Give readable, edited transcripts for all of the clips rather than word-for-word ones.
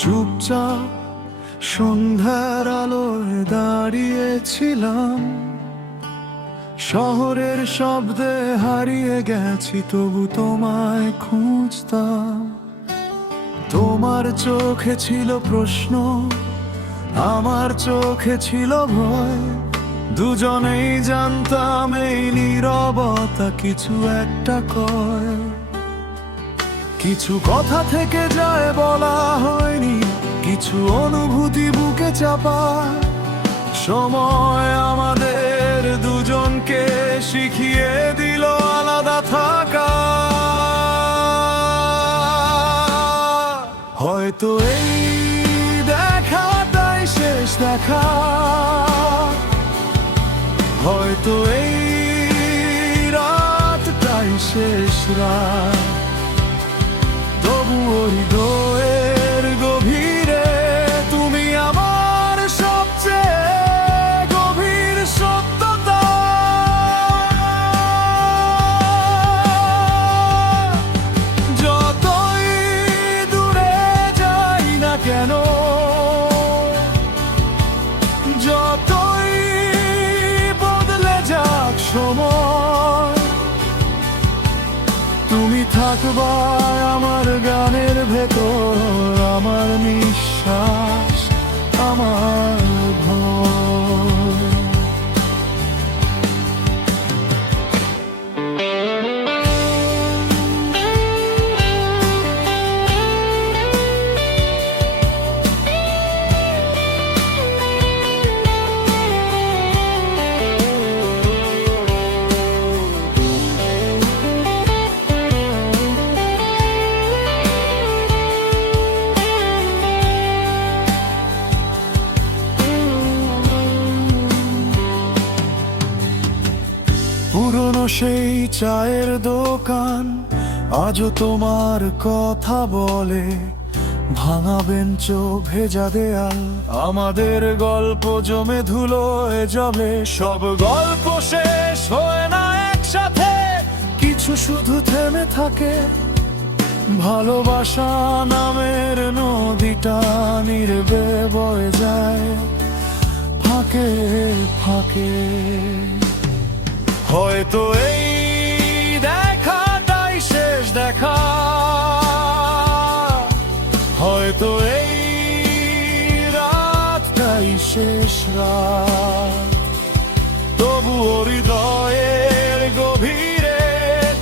চুপচাপ সন্ধ্যার আলোয় দাঁড়িয়েছিলাম, শহরের শব্দে হারিয়ে গেছি, তবু তোমায় খুঁজতাম। তোমার চোখে ছিল প্রশ্ন, আমার চোখে ছিল ভয়, দুজনেই জানতাম এই নীরবতা কিছু একটা কয়। কিছু কথা থেকে যায় বলা হয়নি, কিছু অনুভূতি বুকে চাপা। সময় আমাদের দুজনকে শিখিয়ে দিল আলাদা থাকা। হয়তো এই দেখাটাই শেষ দেখা, হয়তো এই রাতটাই শেষ রাত। তবুও হৃদয়ের গভীরে তুমি আমার সবচেয়ে গভীর সত্যতা। যতই দূরে যাই না কেন, যতই বদলে যাক সময়, তুমি থাকবা আমার গানের ভেতর, আমার নিঃশ্বাস, আমার ভয়। পুরনো সেই চায়ের দোকান আজও তোমার কথা বলে, ভাঙা বেঞ্চ, ভেজা দেয়াল, আমাদের গল্প জমে ধুলোয় জলে। সব গল্প শেষ হয় না একসাথে, কিছু শুধু থেমে থাকে। ভালোবাসা নামের নদীটা নির্বে বয়ে যায় ফাঁকে ফাঁকে। হয়তো এই দেখাটাই শেষ দেখা, হয়তো এই রাতটাই শেষ রাত। তবুও হৃদয়ের গভীরে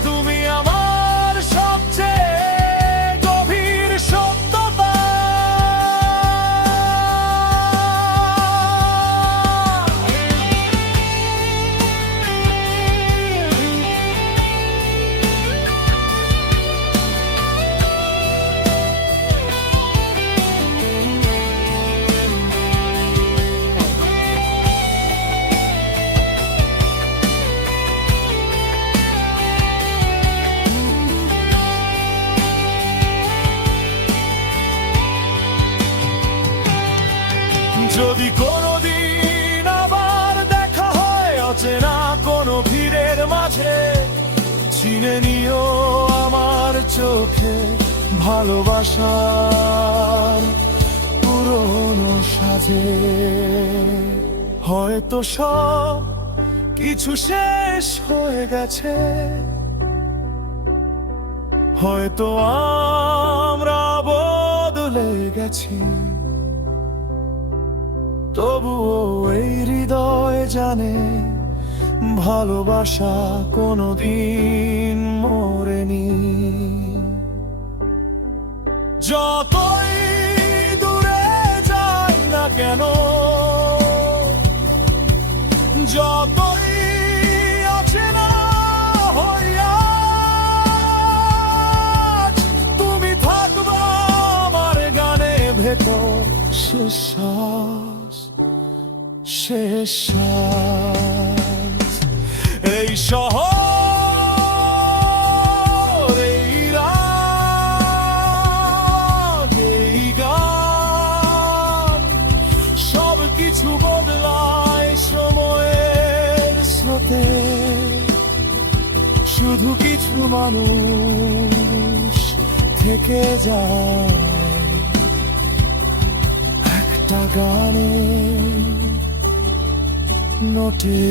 তুমি আমার সবচেয়ে গভীর সত্যতা। যদি কোনোদিন আবার দেখা হয় অচেনা কোনো ভিড়ের মাঝে, চিনে নিও আমার চোখে ভালোবাসার পুরনো সাজে। হয়তো সব কিছু শেষ হয়ে গেছে, হয়তো আমরা বদলে গেছি, তবুও এই হৃদয় জানে ভালোবাসা কোনোদিন মরেনি। যতই দূরে যাই না কেন, যতই অচেনা হইয়া, তুমি থাকবা আমার গানে ভেতর। শেষ শ্বাস, শেষ শ্বাস। এই শহর, এই রাত, এই গান, সব কিছু বদলায় সময়ের স্রোতে। শুধু কিছু মানুষ থেকে যায় একটা গানে নোটে